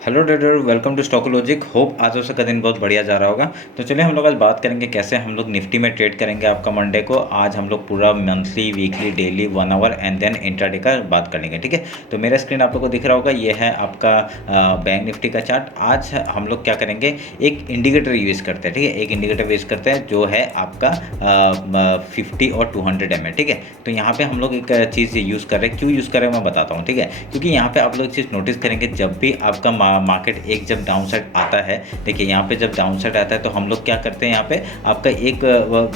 Hello trader, welcome to Stock Logic. Hope आज का दिन बहुत बढ़िया जा रहा होगा। तो चलिए हम लोग आज बात करेंगे कैसे हम लोग निफ्टी में ट्रेड करेंगे आपका मंडे को। आज हम लोग पूरा monthly, weekly, daily, 1 hour and then intraday का बात कर लेंगे। ठीक है, तो मेरा स्क्रीन आप लोग को दिख रहा होगा, ये है आपका बैंक निफ्टी का चार्ट। आज हम लोग क्या करेंगे, एक इंडिकेटर यूज़ करते हैं। ठीक है, एक इंडिकेटर यूज़ करते हैं जो है आपका 50 और 200 mA। ठीक है, तो यहाँ पे हम लोग एक चीज़ यूज़ कर रहे हैं। क्यों यूज़ कर रहे हैं मैं बताता हूँ। ठीक है, क्योंकि यहाँ पे आप लोग चीज़ नोटिस करेंगे, जब भी आपका मार्केट एक जब डाउन साइड आता है, देखिए यहाँ पे जब डाउन साइड आता है तो हम लोग क्या करते हैं, यहाँ पे आपका एक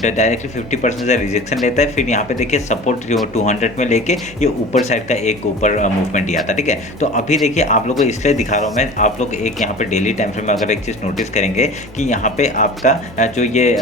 डायरेक्टली 50% से रिजेक्शन लेता है। फिर यहाँ पे देखिए सपोर्ट 200 में लेके ये ऊपर साइड का एक ऊपर मूवमेंट ही आता है। ठीक है, तो अभी देखिए आप लोग को इसलिए दिखा रहा हूँ मैं। आप लोग एक यहाँ पे डेली टाइम फ्रेम में अगर एक चीज़ नोटिस करेंगे कि यहाँ पे आपका जो ये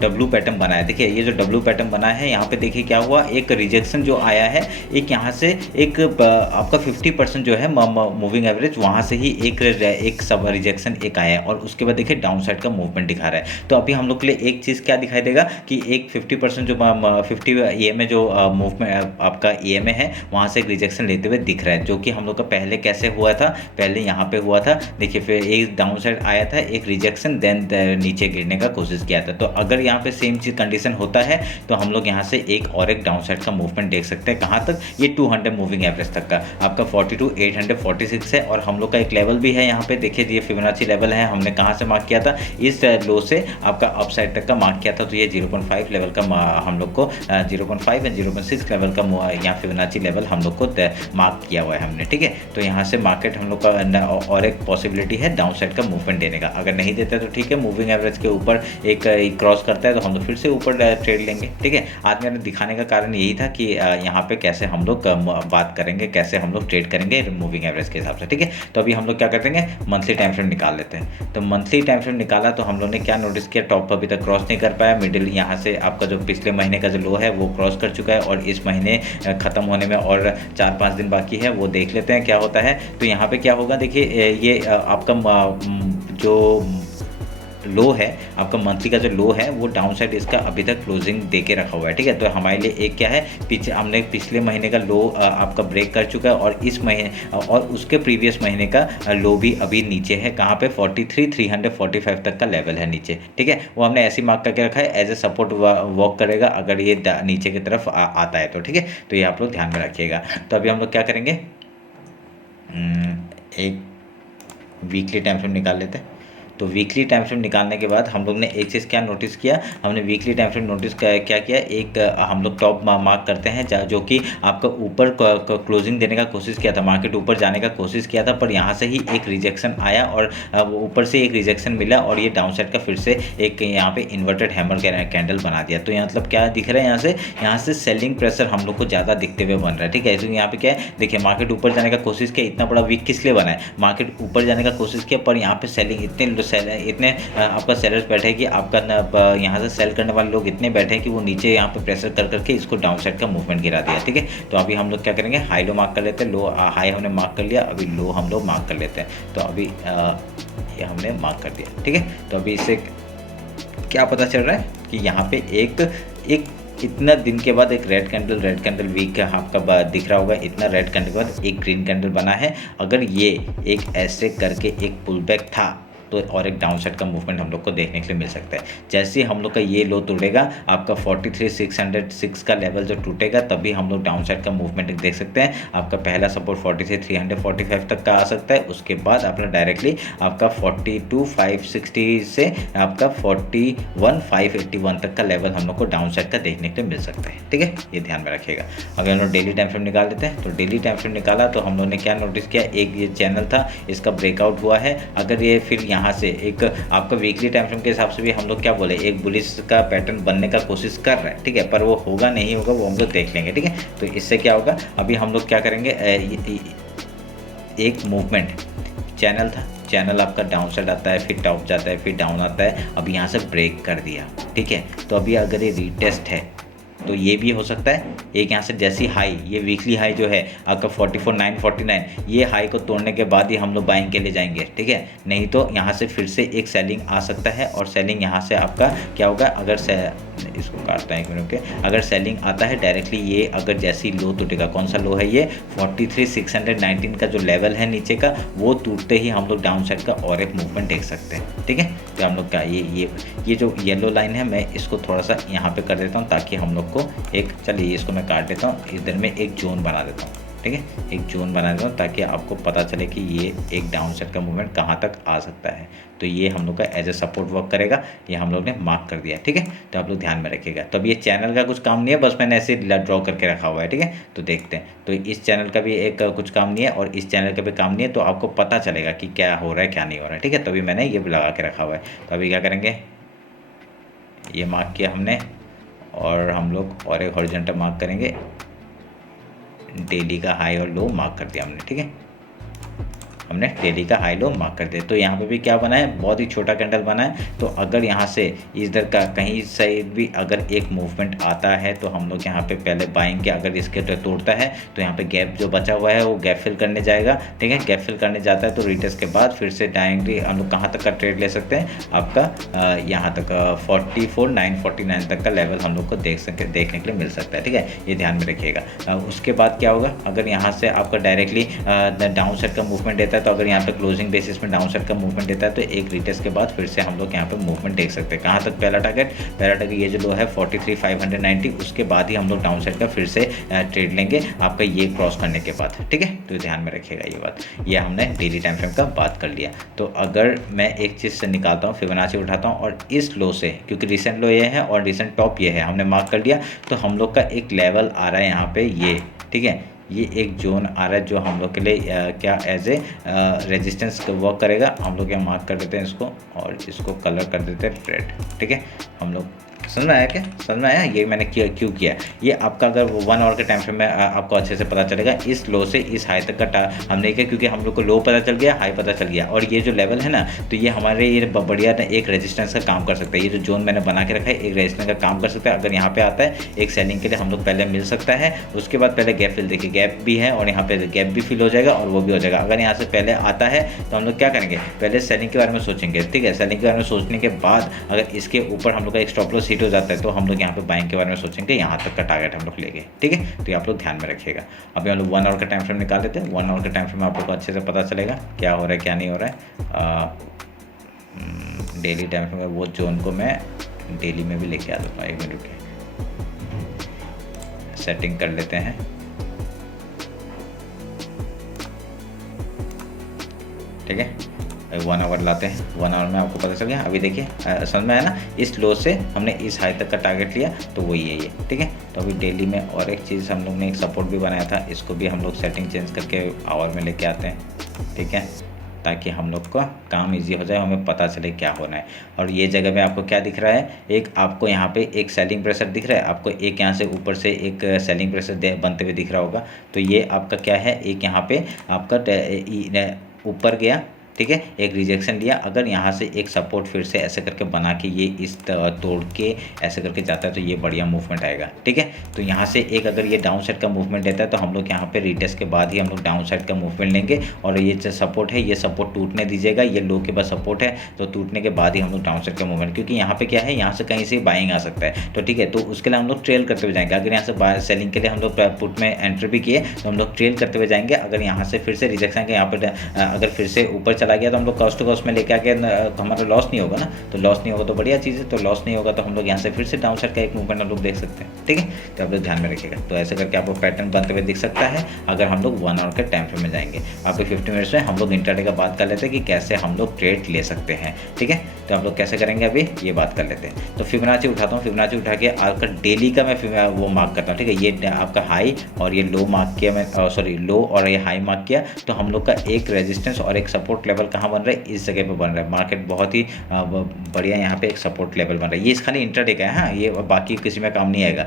डब्लू पैटर्न बना है, देखिए ये जो डब्लू पैटर्न बना है, यहाँ पे देखिए क्या हुआ, एक रिजेक्शन जो आया है, एक यहाँ से एक आपका 50% जो है मूविंग एवरेज, वहाँ से ही एक सब रिजेक्शन एक आया है और उसके बाद देखिए डाउन साइड का मूवमेंट दिखा रहा है। तो अभी हम लोग के लिए एक चीज़ क्या दिखाई देगा कि एक 50% जो 50 EMA जो मूवमेंट आपका EMA है, वहाँ से एक रिजेक्शन लेते हुए दिख रहा है, जो कि हम लोग का पहले कैसे हुआ था, पहले यहाँ पे हुआ था। देखिए फिर एक डाउन साइड आया था, एक रिजेक्शन, देन नीचे गिरने का कोशिश किया था। तो अगर यहाँ पे सेम चीज़ कंडीशन होता है तो हम लोग यहाँ से एक और एक डाउन साइड का मूवमेंट देख सकते हैं। कहाँ तक, ये 200 मूविंग एवरेज तक का आपका 42,846 है। और हम लोग का एक लेवल भी है यहाँ पे, देखिए ये फिबोनाची लेवल है, हमने कहाँ से मार्क किया था, इस लो से आपका अपसाइड तक का मार्क किया था। तो ये 0.5 लेवल का हम लोग को 0.5 एंड 0.6 लेवल का यहाँ फिबोनाची लेवल हम लोग को मार्क किया हुआ है हमने। ठीक है, तो यहाँ से मार्केट हम लोग का और एक पॉसिबिलिटी है डाउन साइड का मूवमेंट देने का। अगर नहीं देता तो ठीक है, मूविंग एवरेज के ऊपर एक क्रॉस करता है तो हम लोग फिर से ऊपर ट्रेड लेंगे। ठीक है, आज मैंने दिखाने का कारण यही था कि यहाँ पे कैसे हम लोग बात करेंगे, कैसे हम लोग ट्रेड करेंगे मूविंग एवरेज के हिसाब से। ठीक है, तो अभी हम लोग क्या करेंगे, मंथली टाइम फ्रेम निकाल लेते हैं। तो मंथली टाइम फ्रेम निकाला तो हम लोग ने क्या नोटिस किया, टॉप अभी तक क्रॉस नहीं कर पाया, मिडिल यहाँ से आपका जो पिछले महीने का जो लो है वो क्रॉस कर चुका है और इस महीने ख़त्म होने में और 4-5 दिन बाकी है, वो देख लेते हैं क्या होता है। तो यहाँ पे क्या होगा, देखिए ये आपका जो लो है, आपका मंथली का जो लो है वो डाउन साइड इसका अभी तक क्लोजिंग दे के रखा हुआ है। ठीक है, तो हमारे लिए एक क्या है, पीछे हमने पिछले महीने का लो आपका ब्रेक कर चुका है और इस महीने और उसके प्रीवियस महीने का लो भी अभी नीचे है। कहाँ पे, 43,345 तक का लेवल है नीचे। ठीक है, वो हमने ऐसी मार्क करके रखा है, एज ए सपोर्ट वर्क करेगा अगर ये नीचे की तरफ आता है तो। ठीक है, तो ये आप लोग ध्यान में रखिएगा। तो अभी हम लोग क्या करेंगे, एक वीकली टाइम फ्रेम निकाल लेते हैं। तो वीकली टाइम फ्रेम निकालने के बाद हम लोग ने एक चीज़ क्या नोटिस किया, हमने वीकली टाइम फ्रेम नोटिस क्या किया, एक हम लोग टॉप मार्क करते हैं जो कि आपका ऊपर क्लोजिंग देने का कोशिश किया था, मार्केट ऊपर जाने का कोशिश किया था, पर यहाँ से ही एक रिजेक्शन आया और ऊपर से एक रिजेक्शन मिला और ये डाउन साइड का फिर से एक यहाँ पे इन्वर्टेड हैमर कैंडल बना दिया। तो यहाँ मतलब क्या दिख रहा है, यहाँ से सेलिंग प्रेशर हम लोग को ज़्यादा दिखते हुए बन रहा है। ठीक है, इसलिए यहाँ पे क्या है, देखिए मार्केट ऊपर जाने का कोशिश किया, इतना बड़ा वीक किस लिए बना है, मार्केट ऊपर जाने का कोशिश किया पर यहाँ पे सेलिंग इतने आपका सेलर्स बैठे कि आपका यहाँ से सेल करने वाले लोग इतने बैठे कि वो नीचे यहाँ पे प्रेशर कर करके इसको डाउन साइड का मूवमेंट गिरा दिया। ठीक है, तो अभी हम लोग क्या करेंगे, हाई लो मार्क कर लेते हैं, लो हाई हमने मार्क कर लिया, अभी लो हम लोग मार्क कर लेते हैं। तो अभी ये हमने मार्क कर दिया। ठीक है, तो अभी इससे क्या पता चल रहा है कि यहाँ पे एक इतना दिन के बाद एक रेड कैंडल वीक आपका दिख रहा होगा, इतना रेड कैंडल के बाद एक ग्रीन कैंडल बना है। अगर ये एक ऐसे करके एक पुल बैक था तो और एक डाउन साइड का मूवमेंट हम लोग को देखने के लिए मिल सकता है। जैसे ही हम लोग का ये लो टूटेगा, आपका 43,606 का लेवल जो टूटेगा, तभी हम लोग डाउन साइड का मूवमेंट देख सकते हैं। आपका पहला सपोर्ट 43,345 तक का आ सकता है, उसके बाद अपना डायरेक्टली आपका 42,560 से आपका 41,581 तक का लेवल हम लोग को डाउन साइड का देखने के लिए मिल सकता है। ठीक है, ये ध्यान में रखिएगा। अगर हम लोग डेली टाइम फ्रेम निकाल लेते हैं, तो डेली टाइम फ्रेम निकाला तो हम लोग ने क्या नोटिस किया, एक ये चैनल था, इसका ब्रेकआउट हुआ है। अगर ये फिर यहाँ से एक आपका वीकली टाइम फ्रेम के हिसाब से भी हम लोग क्या बोले, एक बुलिश का पैटर्न बनने का कोशिश कर रहा है। ठीक है, पर वो होगा नहीं होगा वो हम लोग देख लेंगे। ठीक है, तो इससे क्या होगा, अभी हम लोग क्या करेंगे, एक मूवमेंट चैनल था, चैनल आपका डाउन साइड आता है, फिर टॉप जाता है, फिर डाउन आता है, अभी यहाँ से ब्रेक कर दिया। ठीक है, तो अभी अगर ये रीटेस्ट है तो ये भी हो सकता है। एक यहाँ से जैसी हाई, ये वीकली हाई जो है आपका 44,949, ये हाई को तोड़ने के बाद ही हम लोग बाइंग के लिए जाएंगे, ठीक है। नहीं तो यहाँ से फिर से एक सेलिंग आ सकता है और सेलिंग यहाँ से आपका क्या होगा, अगर इसको काटता है 1 मिनट के, अगर सेलिंग आता है डायरेक्टली, ये अगर जैसी लो टूटेगा, कौन सा लो है ये 43,619 का जो लेवल है नीचे का, वो टूटते ही हम लोग डाउन साइड का और एक मूवमेंट देख सकते हैं, ठीक है। तो हम लोग का ये जो येलो लाइन है, मैं इसको थोड़ा सा यहाँ पे कर देता हूँ ताकि हम लोग को एक, चलिए इसको मैं काट देता हूँ, इधर में एक जोन बना देता हूँ, ठीक है, एक जोन बना देता हूँ ताकि आपको पता चले कि ये एक डाउन साइड का मूवमेंट कहाँ तक आ सकता है। तो ये हम लोग का एज ए सपोर्ट वर्क करेगा, ये हम लोग ने मार्क कर दिया, ठीक है। तो आप लोग ध्यान में रखिएगा। तो अब ये चैनल का कुछ काम नहीं है, बस मैंने ऐसे ड्रॉ करके रखा हुआ है, ठीक है। तो देखते हैं, तो इस चैनल का भी एक कुछ काम नहीं है और इस चैनल का भी काम नहीं है, तो आपको पता चलेगा कि क्या हो रहा है क्या नहीं हो रहा है, ठीक है। तभी मैंने ये लगा के रखा हुआ है। तो अभी क्या करेंगे, ये मार्क किया हमने और हम लोग और एक हॉरिजॉन्टल मार्क करेंगे, डेली का हाई और लो मार्क कर दिया हमने, ठीक है। हमने डेली का हाई लो मार्क कर दिया। तो यहाँ पे भी क्या बना है, बहुत ही छोटा कैंडल बना है। तो अगर यहाँ से इधर का कहीं से भी अगर एक मूवमेंट आता है तो हम लोग यहाँ पे पहले बाइंग के, अगर इसके तोड़ता है तो यहाँ पे गैप जो बचा हुआ है वो गैप फिल करने जाएगा, ठीक है। गैप फिल करने जाता है तो रिटेस्ट के बाद फिर से डायरेक्टली हम लोग कहाँ तक का ट्रेड ले सकते हैं, आपका यहाँ तक 44,949 तक का लेवल हम लोग को देखने के लिए मिल सकता है, ठीक है। ये ध्यान में रखिएगा। उसके बाद क्या होगा, अगर यहाँ से आपका डायरेक्टली डाउन साइड का मूवमेंट देता है, तो अगर यहाँ पे क्लोजिंग बेसिस में डाउन साइड का मूवमेंट देता है तो एक रिटेस्ट के बाद फिर से हम लोग यहाँ पे मूवमेंट देख सकते हैं। कहाँ तक पहला टारगेट ये जो लो है 43,590, उसके बाद ही हम लोग डाउन साइड का फिर से ट्रेड लेंगे आपका ये क्रॉस करने के बाद, ठीक है। तो ध्यान में रखिएगा ये बात। ये हमने डेली टाइम फ्रेम का बात कर लिया। तो अगर मैं एक चीज़ से निकालता हूँ, फिबोनाची उठाता हूँ और इस लो से, क्योंकि रिसेंट लो ये है और रिसेंट टॉप ये है, हमने मार्क कर लिया, तो हम लोग का एक लेवल आ रहा है यहाँ पे ये, ठीक है। ये एक जोन आ रहा है जो हम लोग के लिए क्या एज ए रेजिस्टेंस वर्क करेगा। हम लोग यहाँ मार्क कर देते हैं इसको और इसको कलर कर देते हैं रेड, ठीक है। हम लोग समझ में आया क्या, समझ में आया ये मैंने क्यों किया। ये आपका अगर 1 आवर के टाइम फ्रेम में आपको अच्छे से पता चलेगा। इस लो से इस हाई तक का हमने किया क्योंकि हम लोग को लो पता चल गया, हाई पता चल गया, और ये जो लेवल है ना, तो ये हमारे ये बढ़िया एक रेजिस्टेंस का काम कर सकता है। ये जो जोन मैंने बना के रखा है एक रेजिस्टेंस का काम कर सकता है। अगर यहाँ पे आता है एक सेलिंग के लिए हम लोग पहले मिल सकता है, उसके बाद पहले गैप फिल, देखिए गैप भी है और यहाँ पे गैप भी फिल हो जाएगा और वो भी हो जाएगा। अगर यहाँ से पहले आता है तो हम लोग क्या करेंगे, पहले सेलिंग के बारे में सोचेंगे, ठीक है। सेलिंग के बारे में सोचने के बाद अगर इसके ऊपर हम लोग का एक स्टॉप लॉस हिट हो जाता है तो हम लोग यहाँ पे बाइंग के बारे में सोचेंगे, यहाँ तक का टारगेट हम लोग लेंगे, ठीक है। तो आप लोग ध्यान में रखिएगा। अभी हम लोग 1 आवर का टाइम फ्रेम निकाल लेते हैं। 1 आवर का टाइम फ्रेम आप लोग को अच्छे से पता चलेगा क्या हो रहा है क्या नहीं हो रहा है। डेली टाइम फ्रेम में वो जोन को मैं डेली में भी लेके आ देता हूँ। 1 मिनट के सेटिंग कर लेते हैं, ठीक है। 1 आवर लाते हैं। 1 आवर में आपको पता चल गया। अभी देखिए समझ में आया ना, इस लो से हमने इस हाई तक का टारगेट लिया तो वही है ये, ठीक है। तो अभी डेली में और एक चीज़ हम लोग ने एक सपोर्ट भी बनाया था, इसको भी हम लोग सेटिंग चेंज करके आवर में लेके आते हैं, ठीक है, ताकि हम लोग का काम इजी हो जाए, हमें पता चले क्या होना है। और ये जगह में आपको क्या दिख रहा है, एक आपको यहाँ पे एक सेलिंग प्रेशर दिख रहा है, आपको एक यहाँ से ऊपर से एक सेलिंग प्रेशर बनते हुए दिख रहा होगा। तो ये आपका क्या है, एक यहाँ पे आपका ऊपर गया, ठीक है, एक रिजेक्शन लिया। अगर यहाँ से एक सपोर्ट फिर से ऐसे करके बना के ये इस तोड़ के ऐसे करके जाता है तो ये बढ़िया मूवमेंट आएगा, ठीक है। तो यहाँ से एक अगर ये डाउन साइड का मूवमेंट देता है तो हम लोग यहाँ पे रिटेस्ट के बाद ही हम लोग डाउन साइड का मूवमेंट लेंगे। और ये जो सपोर्ट है ये सपोर्ट टूटने दीजिएगा, ये लो के बाद सपोर्ट है तो टूटने के बाद ही हम लोग डाउन साइड का मूवमेंट, क्योंकि यहाँ पे क्या है, यहाँ से कहीं से बाइंग आ सकता है, तो ठीक है। तो उसके लिए हम लोग ट्रेल करते हुए जाएंगे। अगर यहाँ से सेलिंग के लिए हम लोग पुट में एंट्री भी किए तो हम लोग ट्रेल करते हुए जाएंगे। अगर यहाँ से फिर से रिजेक्शन के यहाँ पर अगर फिर से ऊपर चला गया तो हम लोग कॉस्ट टू कॉस्ट में लेके आके तो हमारा लॉस नहीं होगा ना। तो लॉस नहीं होगा तो बढ़िया चीज़ है, तो लॉस नहीं होगा तो हम लोग यहाँ से फिर से डाउन साइड का एक मूवमेंट हम लोग देख सकते हैं, ठीक है। तो आप लोग ध्यान में रखिएगा। तो ऐसे करके आपको पैटर्न बनते हुए दिख सकता है अगर हम लोग 1 आवर के टाइम फ्रेम में जाएंगे। आपके 50 मिनट्स में हम लोग इंट्राडे का बात कर लेते हैं कि कैसे हम लोग ट्रेड ले सकते हैं, ठीक है। तो आप लोग कैसे करेंगे अभी ये बात कर लेते हैं। तो फिबोनाची उठाता हूँ, फिबोनाची उठा के आपका डेली का मैं वो मार्क करता हूँ, ठीक है। ये आपका हाई और ये लो मार्क किया मैं, सॉरी लो और ये हाई मार्क किया। तो हम लोग का एक रेजिस्टेंस और एक सपोर्ट लेवल लेवल कहाँ बन रहा है, इस जगह पे बन रहा है। मार्केट बहुत ही बढ़िया यहाँ पे एक सपोर्ट लेवल बन रहा है। ये खाली इंट्राडे का है, हाँ, ये बाकी किसी में काम नहीं आएगा।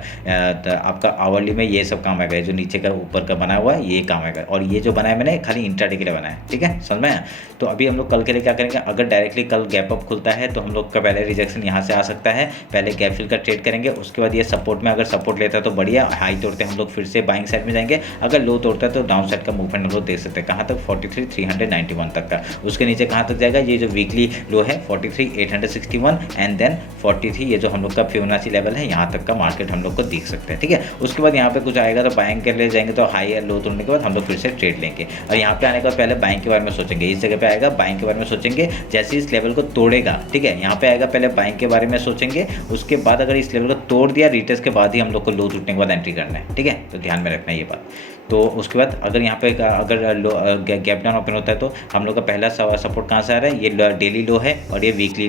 तो आपका आवरली में ये सब काम आएगा, जो नीचे का ऊपर का बना हुआ है ये काम आएगा, और ये जो बनाया मैंने खाली इंट्राडे के लिए बनाया है, ठीक है, समझ में आया। तो अभी हम लोग कल के लिए क्या करेंगे, अगर डायरेक्टली कल गैप अप खुलता है तो हम लोग का पहले रिजेक्शन यहाँ से आ सकता है, पहले गैप फिल का ट्रेड करेंगे, उसके बाद ये सपोर्ट में अगर सपोर्ट लेता है तो बढ़िया, हाई तोड़ते हैं हम लोग फिर से बाइंग साइड में जाएंगे, अगर लो तोड़ता है तो डाउन साइड का मूवमेंट हम लोग देख सकते हैं, कहाँ तक 43,391 तक का। उसके नीचे कहाँ तक जाएगा, ये जो वीकली लो है 43,861 एंड देन 43, ये जो हम लोग का फिबोनाची लेवल है, यहाँ तक का मार्केट हम लोग को देख सकते हैं, ठीक है। उसके बाद यहाँ पे कुछ आएगा तो बाइंग के लिए जाएंगे, तो हाई या लो तोड़ने के बाद हम लोग फिर से ट्रेड लेंगे, और यहाँ पे आने के बाद पहले बाइंग के बारे में सोचेंगे, इस जगह पे आएगा बाइंग के बारे में सोचेंगे, जैसे इस लेवल को तोड़ेगा, ठीक है, यहाँ पे आएगा पहले बाइंग के बारे में सोचेंगे, उसके बाद अगर इस लेवल को तोड़ दिया रिटेस्ट के बाद ही हम लोग को लो टूटने के बाद एंट्री करना है, ठीक है, तो ध्यान में रखना है ये बात। तो उसके बाद अगर यहाँ पे अगर लो गैप डाउन ओपन होता है तो हम लोग का पहला सपोर्ट कहाँ से आ रहा है, ये डेली लो है और ये वीकली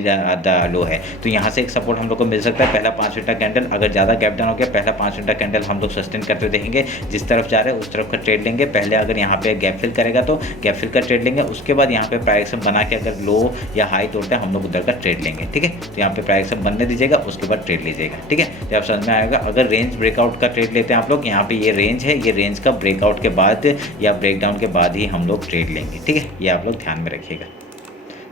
लो है, तो यहाँ से एक सपोर्ट हम लोग को मिल सकता है, पहला 5 मिनट का कैंडल। अगर ज़्यादा गैप डाउन हो गया, पहला 5 मिनट का कैंडल हम लोग सस्टेन करते देखेंगे, जिस तरफ जा रहे हैं उस तरफ का ट्रेड लेंगे। पहले अगर यहाँ पे गैप फिल करेगा तो गैप फिल का ट्रेड लेंगे, उसके बाद यहाँ पे प्राइस बना के अगर लो या हाई तोड़ते हैं हम लोग उधर का ट्रेड लेंगे, ठीक है। तो यहाँ पे प्राइस बनने दीजिएगा, उसके बाद ट्रेड लीजिएगा, ठीक है, तो आप समझ में आएगा। अगर रेंज ब्रेकआउट का ट्रेड लेते हैं आप लोग, यहाँ पे ये रेंज है, ये रेंज का ब्रेकआउट के बाद या ब्रेकडाउन के बाद ही हम लोग ट्रेड लेंगे, ठीक है, ये आप लोग ध्यान में रखिएगा।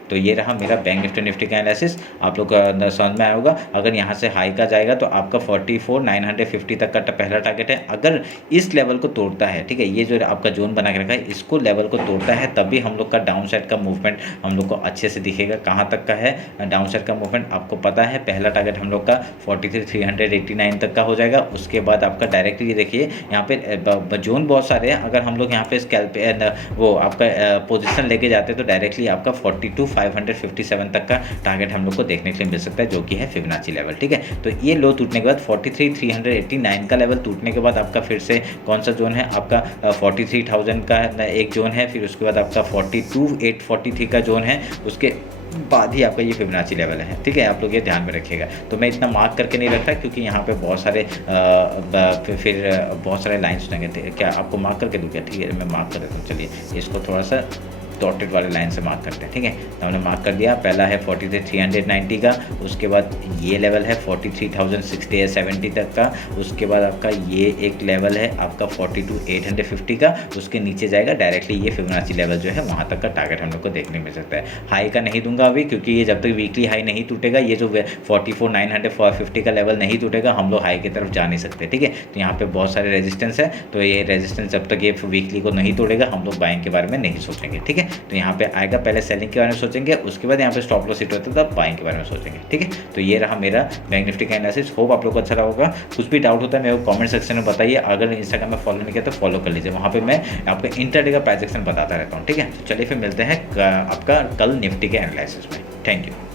तो ये रहा मेरा बैंक निफ्टी का एनालिसिस, आप लोग का समझ में आया होगा। अगर यहाँ से हाई का जाएगा तो आपका 44,950 तक का पहला टारगेट है, अगर इस लेवल को तोड़ता है, ठीक है, ये जो आपका जोन बना के रखा है इसको लेवल को तोड़ता है, तभी हम लोग का डाउन साइड का मूवमेंट हम लोग को अच्छे से दिखेगा। कहाँ तक का है डाउन साइड का मूवमेंट आपको पता है, पहला टारगेट हम लोग का 43,389 तक का हो जाएगा। उसके बाद आपका डायरेक्टली देखिए यहाँ पे जोन बहुत सारे हैं, अगर हम लोग यहाँ पे स्कैल्प वो आपका पोजिशन लेके जाते हैं तो डायरेक्टली आपका 42,557 तक का टारगेट हम लोग को देखने के लिए मिल सकता है, जो कि है फिबोनाची लेवल, ठीक है। तो ये लो टूटने के बाद 43,389 का लेवल टूटने के बाद आपका फिर से कौन सा जोन है, आपका 43,000 का एक जोन है, फिर उसके बाद आपका 42,843 का जोन है, उसके बाद ही आपका ये फिबोनाची लेवल है, ठीक है, आप लोग ये ध्यान में रखिएगा। तो मैं इतना मार्क करके नहीं रखता क्योंकि यहाँ पे बहुत सारे फिर बहुत सारे लाइन्स होंगे, क्या आपको मार्क करके दूँ क्या, ठीक है, मैं मार्क कर देता हूँ। चलिए इसको थोड़ा सा डॉटेड वाले लाइन से मार्क करते हैं, ठीक है, तो हमने मार्क कर दिया। पहला है 43,390 का, उसके बाद ये लेवल है 43,060-70 तक का, उसके बाद आपका ये एक लेवल है आपका 42,850 का, उसके नीचे जाएगा डायरेक्टली ये फिबोनाची लेवल जो है वहाँ तक का टारगेट हम लोग को देखने मिल सकता है। हाई का नहीं दूंगा अभी क्योंकि ये जब तक वीकली हाई नहीं टूटेगा, ये जो 44,950 का लेवल नहीं टूटेगा हम लोग हाई की तरफ जा नहीं सकते, ठीक है। तो यहाँ पे बहुत सारे रेजिस्टेंस है, तो ये रेजिस्टेंस जब तक ये वीकली को नहीं तोड़ेगा हम लोग बाइंग के बारे में नहीं सोचेंगे, ठीक है। तो यहाँ पे आएगा पहले सेलिंग के बारे में सोचेंगे, उसके बाद यहाँ पे स्टॉप लॉस हिट होता है तब बाइंग के बारे में सोचेंगे, ठीक है। तो ये रहा मेरा बैंक निफ्टी का एनालिसिस, होप आप लोग को अच्छा लगा होगा। कुछ भी डाउट होता है मेरे को कमेंट सेक्शन में बताइए, अगर इंस्टाग्राम में फॉलो नहीं किया तो फॉलो कर लीजिए, वहाँ पे मैं आपको इंटरडे का प्राइस एक्शन बताता रहता हूँ, ठीक है। तो चलिए फिर मिलते हैं आपका कल निफ्टी के एनालिसिस में। Thank you.